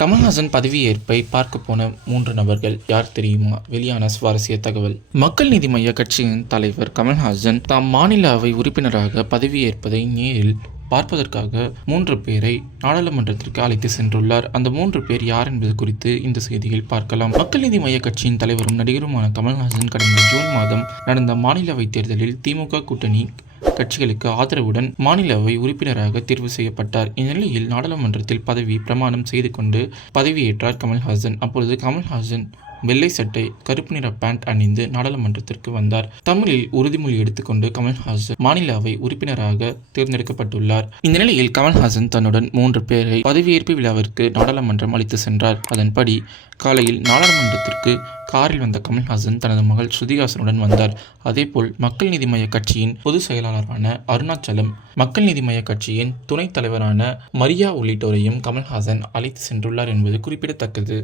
கமல்ஹாசன் பதவியேற்பை பார்க்க போன 3 நபர்கள் யார் தெரியுமா? வெளியான சுவாரஸ்ய தகவல். மக்கள் நீதி மய்ய கட்சியின் தலைவர் கமல்ஹாசன் தாம் மாநில அவை உறுப்பினராக பதவியேற்பதை நேரில் பார்ப்பதற்காக 3 பேரை நாடாளுமன்றத்திற்கு அழைத்து சென்றுள்ளார். அந்த 3 பேர் யார் என்பது குறித்து இந்த செய்தியில் பார்க்கலாம். மக்கள் நீதி மய்ய கட்சியின் தலைவரும் நடிகருமான கமல்ஹாசன் கடந்த ஜூன் மாதம் நடந்த மாநிலவை தேர்தலில் திமுக கூட்டணி கட்சிகளுக்கு ஆதரவுடன் மாநில அவை உறுப்பினராக தேர்வு செய்யப்பட்டார். இந்நிலையில் நாடாளுமன்றத்தில் பதவி பிரமாணம் செய்து கொண்டு பதவியேற்றார் கமல்ஹாசன். அப்பொழுது கமல்ஹாசன் வெள்ளை சட்டை, கருப்பு நிற பேண்ட் அணிந்து நாடாளுமன்றத்திற்கு வந்தார். தமிழில் உறுதிமொழி எடுத்துக்கொண்டு கமல்ஹாசன் மாநில அவை உறுப்பினராக தேர்ந்தெடுக்கப்பட்டுள்ளார். இந்த நிலையில் கமல்ஹாசன் தன்னுடன் 3 பேரை பதவியேற்பு விழாவிற்கு நாடாளுமன்றம் அழைத்து சென்றார். அதன்படி காலையில் நாடாளுமன்றத்திற்கு காரில் வந்த கமல்ஹாசன் தனது மகள் ஸ்ருதிஹாசனுடன் வந்தார். அதேபோல் மக்கள் நீதி மய்ய கட்சியின் பொதுச் செயலாளரான அருணாச்சலம், மக்கள் நீதி மய்ய கட்சியின் துணைத் தலைவரான மரியா உள்ளிட்டோரையும் கமல்ஹாசன் அழைத்து சென்றுள்ளார் என்பது குறிப்பிடத்தக்கது.